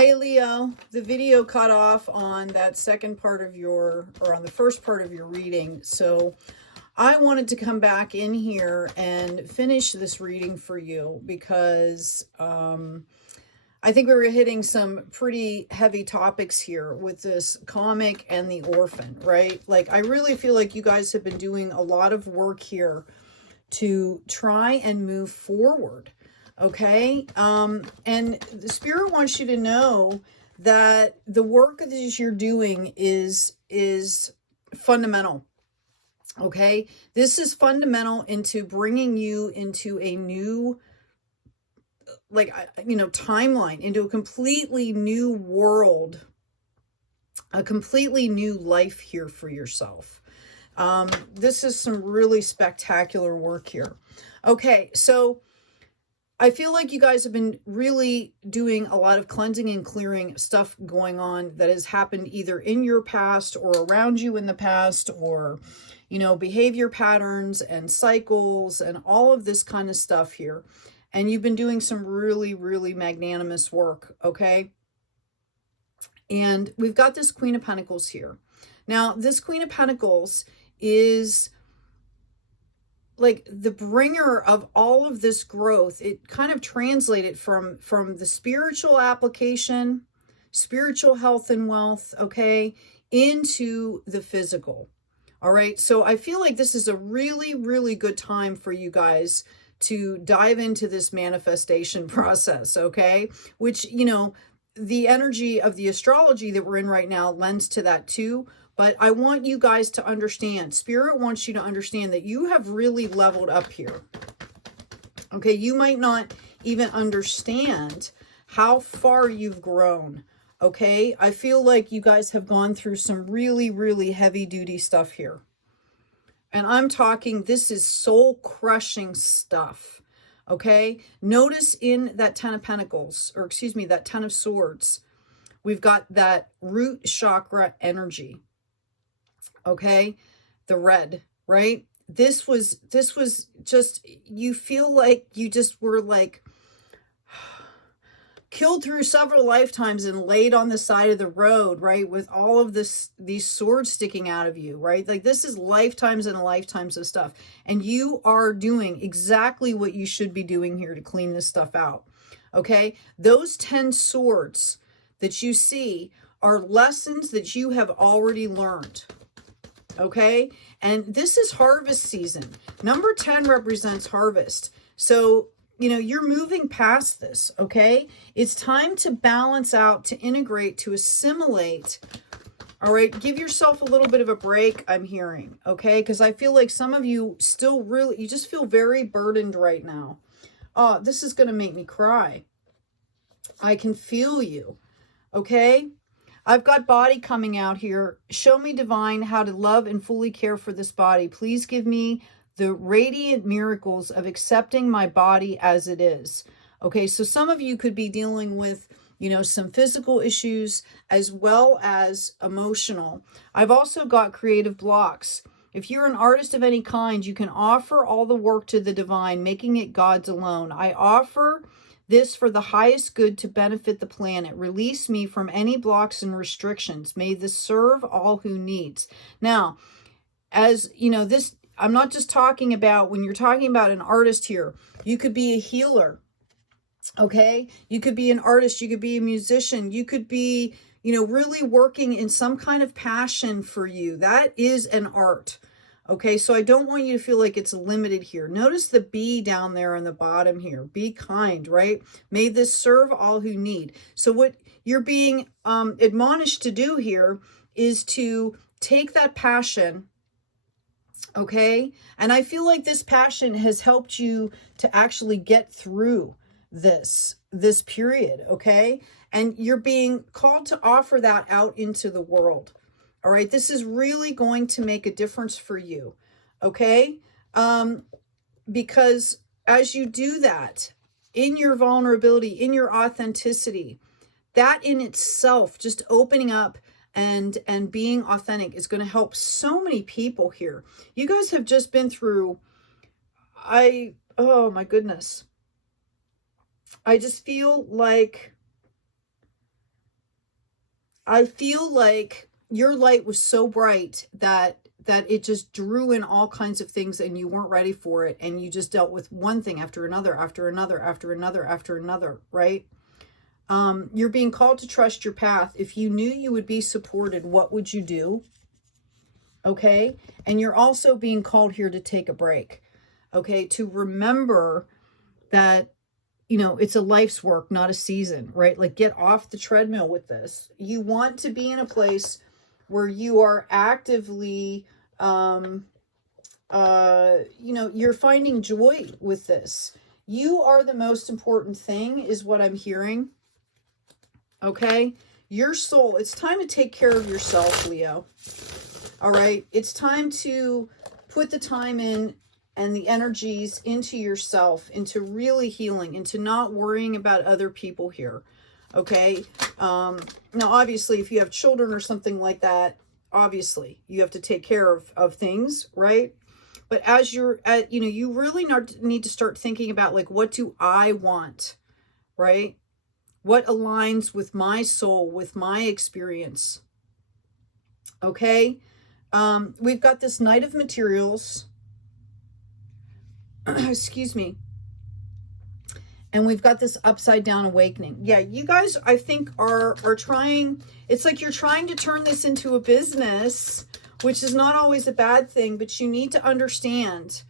Hi, Leo. The video cut off on that second part of on the first part of your reading. So I wanted to come back in here and finish this reading for you because I think we were hitting some pretty heavy topics here with this comic and the orphan, right? Like, I really feel like you guys have been doing a lot of work here to try and move forward. Okay. And the spirit wants you to know that the work that you're doing is fundamental. Okay. This is fundamental into bringing you into a new, timeline, into a completely new world, a completely new life here for yourself. This is some really spectacular work here. Okay. So I feel like you guys have been really doing a lot of cleansing and clearing stuff going on that has happened either in your past or around you in the past, or, behavior patterns and cycles and all of this kind of stuff here. And you've been doing some really, really magnanimous work. Okay. And we've got this Queen of Pentacles here. Now, this Queen of Pentacles is like the bringer of all of this growth. It kind of translated from the spiritual application, spiritual health and wealth, okay, into the physical. All right. So I feel like this is a really, really good time for you guys to dive into this manifestation process. Okay. Which, the energy of the astrology that we're in right now lends to that too. But I want you guys to understand, Spirit wants you to understand that you have really leveled up here. Okay, you might not even understand how far you've grown. Okay, I feel like you guys have gone through some really, really heavy duty stuff here. And I'm talking, this is soul crushing stuff. Okay, notice in that Ten of Pentacles, or excuse me, that Ten of Swords, we've got that root chakra energy. Okay, the red, right? This was just, you feel like you just were like killed through several lifetimes and laid on the side of the road, right? With all of these swords sticking out of you, right? Like, this is lifetimes and lifetimes of stuff. And you are doing exactly what you should be doing here to clean this stuff out. Okay, those 10 swords that you see are lessons that you have already learned. Okay, and this is harvest season. Number 10 represents harvest. So, you're moving past this. Okay, it's time to balance out, to integrate, to assimilate. All right, give yourself a little bit of a break, I'm hearing. Okay, because I feel like some of you still really, you just feel very burdened right now. Oh, this is going to make me cry. I can feel you. Okay, I've got body coming out here. Show me, divine, how to love and fully care for this body. Please give me the radiant miracles of accepting my body as it is. Okay, so some of you could be dealing with, some physical issues as well as emotional. I've also got creative blocks. If you're an artist of any kind, you can offer all the work to the divine, making it God's alone. I offer this for the highest good to benefit the planet. Release me from any blocks and restrictions. May this serve all who needs. Now, as this, I'm not just talking about, when you're talking about an artist here, you could be a healer. Okay, you could be an artist, you could be a musician, you could be, really working in some kind of passion for you. That is an art. Okay, so I don't want you to feel like it's limited here. Notice the be down there on the bottom here. Be kind, right? May this serve all who need. So what you're being admonished to do here is to take that passion, okay? And I feel like this passion has helped you to actually get through this period, okay? And you're being called to offer that out into the world. All right, this is really going to make a difference for you, okay? Because as you do that, in your vulnerability, in your authenticity, that in itself, just opening up and being authentic, is going to help so many people here. You guys have just been through, oh my goodness. I just feel like I feel like your light was so bright that it just drew in all kinds of things and you weren't ready for it. And you just dealt with one thing after another, after another, after another, after another, right? You're being called to trust your path. If you knew you would be supported, what would you do? Okay. And you're also being called here to take a break. Okay. To remember that, you know, it's a life's work, not a season, right? Like, get off the treadmill with this. You want to be in a place where you are actively, you know, you're finding joy with this. You are the most important thing, is what I'm hearing. Okay. Your soul, it's time to take care of yourself, Leo. All right. It's time to put the time in and the energies into yourself, into really healing, into not worrying about other people here. Okay. Now, obviously, if you have children or something like that, obviously you have to take care of things, right? But as you're at, you know, you really need to start thinking about, like, what do I want, right? What aligns with my soul, with my experience? Okay. We've got this Knight of Materials. Excuse me. And we've got this upside down awakening. Yeah, you guys, I think, are trying, it's like you're trying to turn this into a business, which is not always a bad thing, but you need to understand,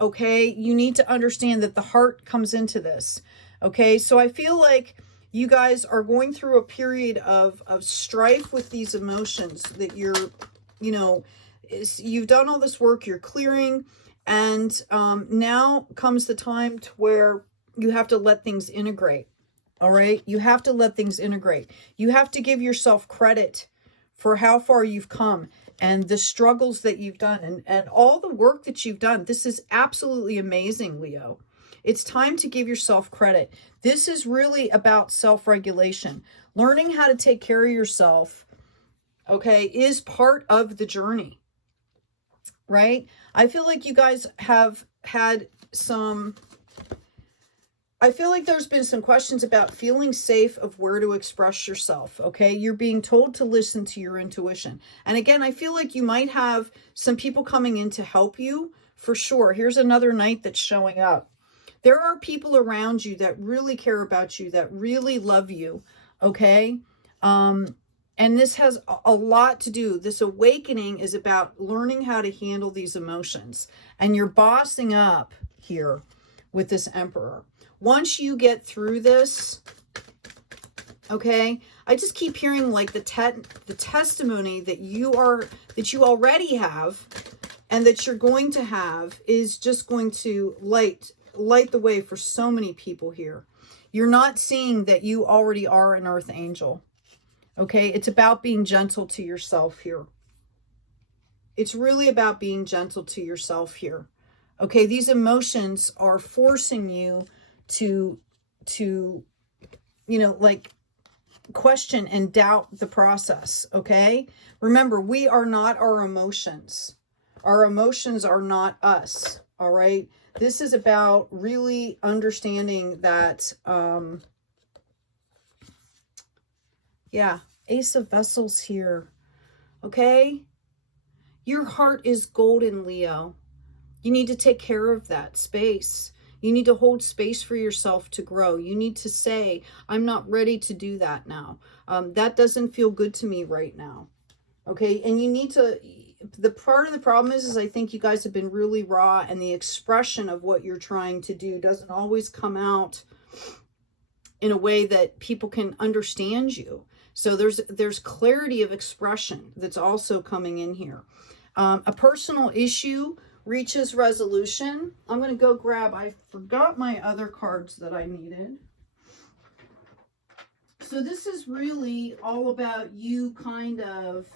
okay? You need to understand that the heart comes into this, okay? So I feel like you guys are going through a period of strife with these emotions that you're, you know, you've done all this work, you're clearing, and now comes the time to where you have to let things integrate. All right. You have to let things integrate. You have to give yourself credit for how far you've come and the struggles that you've done and all the work that you've done. This is absolutely amazing, Leo. It's time to give yourself credit. This is really about self-regulation. Learning how to take care of yourself, okay, is part of the journey, right? I feel like you guys have had some, I feel like there's been some questions about feeling safe of where to express yourself, okay? You're being told to listen to your intuition. And again, I feel like you might have some people coming in to help you, for sure. Here's another Knight that's showing up. There are people around you that really care about you, that really love you, okay? And this has a lot to do, this awakening is about learning how to handle these emotions. And you're bossing up here with this Emperor. Once you get through this, okay, I just keep hearing like the testimony that you already have and that you're going to have is just going to light the way for so many people here. You're not seeing that you already are an earth angel. Okay, it's about being gentle to yourself here. It's really about being gentle to yourself here. Okay, these emotions are forcing you to you know, like, question and doubt the process, okay? Remember, we are not our emotions. Our emotions are not us, all right? This is about really understanding that, yeah, Ace of Vessels here, okay? Your heart is golden, Leo. You need to take care of that space. You need to hold space for yourself to grow. You need to say, I'm not ready to do that now. That doesn't feel good to me right now. Okay, and you need to, the part of the problem is I think you guys have been really raw, and the expression of what you're trying to do doesn't always come out in a way that people can understand you. So there's clarity of expression that's also coming in here. A personal issue reaches resolution. I'm going to go grab, I forgot my other cards that I needed. So this is really all about you kind of,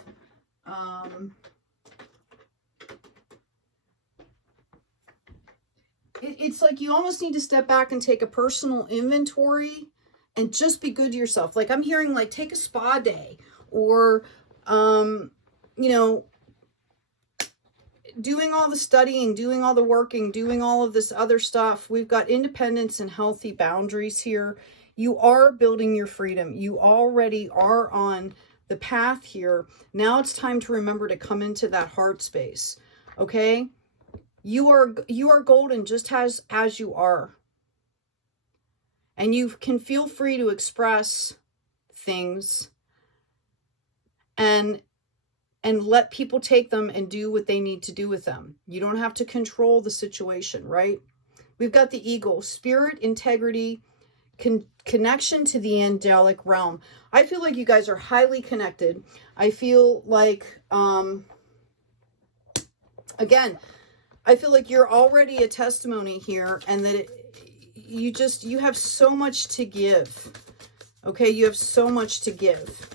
it's like you almost need to step back and take a personal inventory and just be good to yourself. Like I'm hearing, like, take a spa day, or, you know, doing all the studying, doing all the working, doing all of this other stuff. We've got independence and healthy boundaries here. You are building your freedom. You already are on the path here. Now it's time to remember to come into that heart space. Okay? You are golden just as you are. And you can feel free to express things and let people take them and do what they need to do with them. You don't have to control the situation, right? We've got the eagle, spirit, integrity, connection to the angelic realm. I feel like you guys are highly connected. I feel like, again, I feel like you're already a testimony here, and that you have so much to give. Okay, you have so much to give.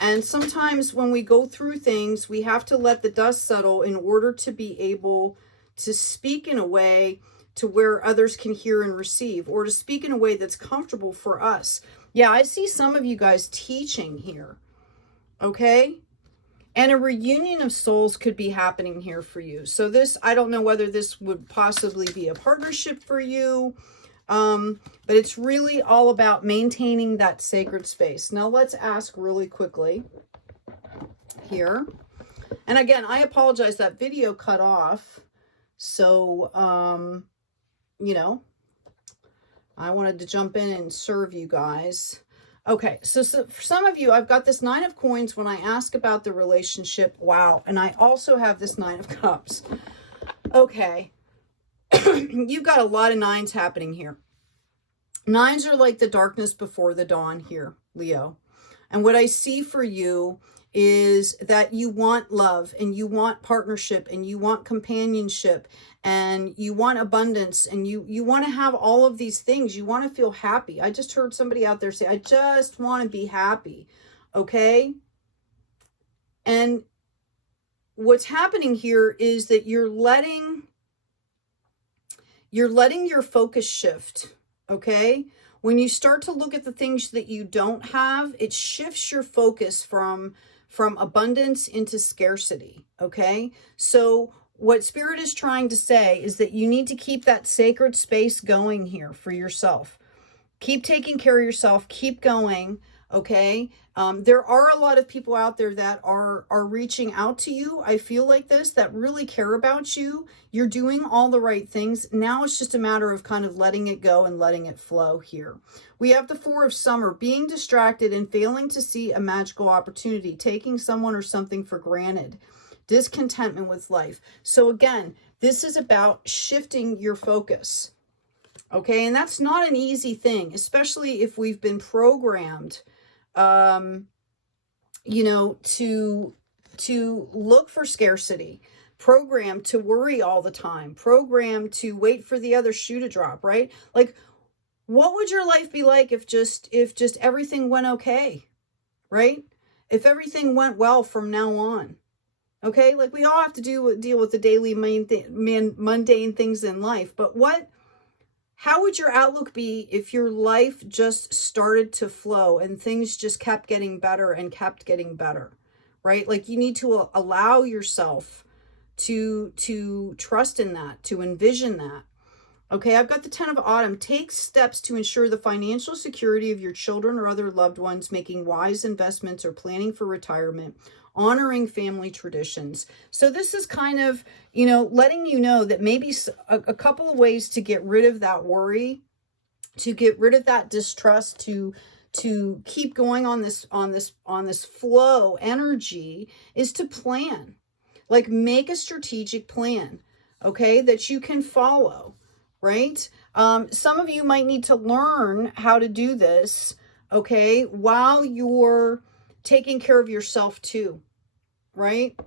And sometimes when we go through things, we have to let the dust settle in order to be able to speak in a way to where others can hear and receive, or to speak in a way that's comfortable for us. Yeah, I see some of you guys teaching here. Okay? And a reunion of souls could be happening here for you. So this, I don't know whether this would possibly be a partnership for you. But it's really all about maintaining that sacred space. Now let's ask really quickly here. And again, I apologize, that video cut off. So, you know, I wanted to jump in and serve you guys. Okay, so for some of you, I've got this 9 of coins when I ask about the relationship. Wow. And I also have this 9 of cups. Okay. You've got a lot of 9s happening here. 9s are like the darkness before the dawn here, Leo. And what I see for you is that you want love, and you want partnership, and you want companionship, and you want abundance, and you want to have all of these things. You want to feel happy. I just heard somebody out there say, I just want to be happy. Okay? And what's happening here is that you're letting your focus shift. Okay? When you start to look at the things that you don't have, it shifts your focus from abundance into scarcity. Okay? So what Spirit is trying to say is that you need to keep that sacred space going here for yourself. Keep taking care of yourself. Keep going. Okay? There are a lot of people out there that are reaching out to you. I feel like this, that really care about you. You're doing all the right things. Now it's just a matter of kind of letting it go and letting it flow here. We have the 4 of summer, being distracted and failing to see a magical opportunity, taking someone or something for granted, discontentment with life. So again, this is about shifting your focus. Okay, and that's not an easy thing, especially if we've been programmed you know, to look for scarcity, programmed to worry all the time, programmed to wait for the other shoe to drop, right? Like, what would your life be like if just everything went okay, right? If everything went well from now on, okay? Like, we all have to deal with the daily mundane things in life, but how would your outlook be if your life just started to flow and things just kept getting better and kept getting better, right? Like, you need to allow yourself to trust in that, to envision that. Okay, I've got the 10 of autumn. Take steps to ensure the financial security of your children or other loved ones, making wise investments or planning for retirement, honoring family traditions. So this is kind of, you know, letting you know that maybe a couple of ways to get rid of that worry, to get rid of that distrust, to keep going on this flow energy, is to plan. Like, make a strategic plan, okay, that you can follow, right? Some of you might need to learn how to do this, okay, while you're taking care of yourself too, right?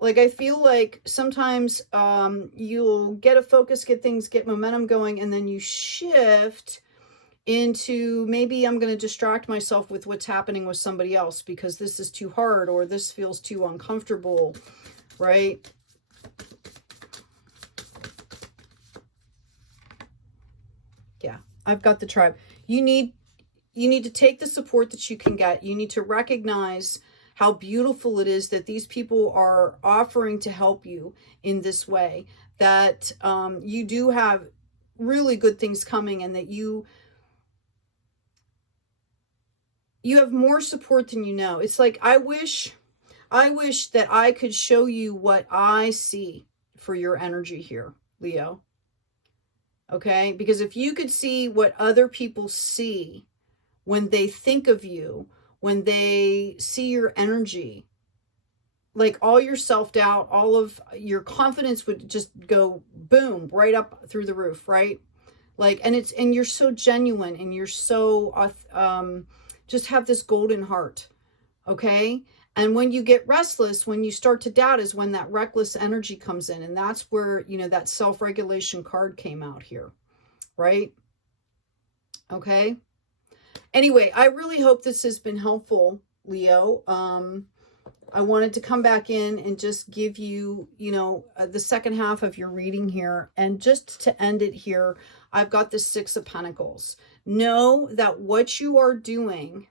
Like, I feel like sometimes you'll get a focus, get momentum going, and then you shift into, maybe I'm going to distract myself with what's happening with somebody else because this is too hard, or this feels too uncomfortable, right? Yeah, I've got the tribe. You need to take the support that you can get. You need to recognize how beautiful it is that these people are offering to help you in this way, that you do have really good things coming, and that you You have more support than you know. It's like, I wish that I could show you what I see for your energy here, Leo. Okay? Because if you could see what other people see when they think of you, when they see your energy, like all your self-doubt, all of your confidence would just go boom, right up through the roof, right? Like, and you're so genuine, and you're so, just have this golden heart. Okay. And when you get restless, when you start to doubt, is when that reckless energy comes in. And that's where, you know, that self-regulation card came out here. Right. Okay. Anyway, I really hope this has been helpful, Leo. I wanted to come back in and just give you, you know, the second half of your reading here. And just to end it here, I've got the Six of Pentacles. Know that what you are doing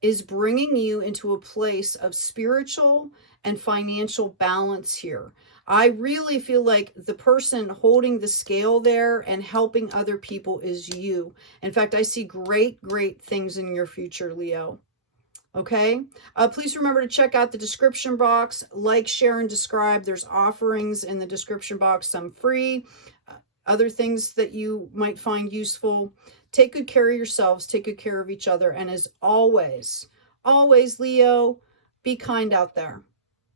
is bringing you into a place of spiritual and financial balance here. I really feel like the person holding the scale there and helping other people is you. In fact, I see great, great things in your future, Leo. Okay. Please remember to check out the description box, like, share, and subscribe. There's offerings in the description box, some free, other things that you might find useful. Take good care of yourselves, take good care of each other. And as always, always, Leo, be kind out there.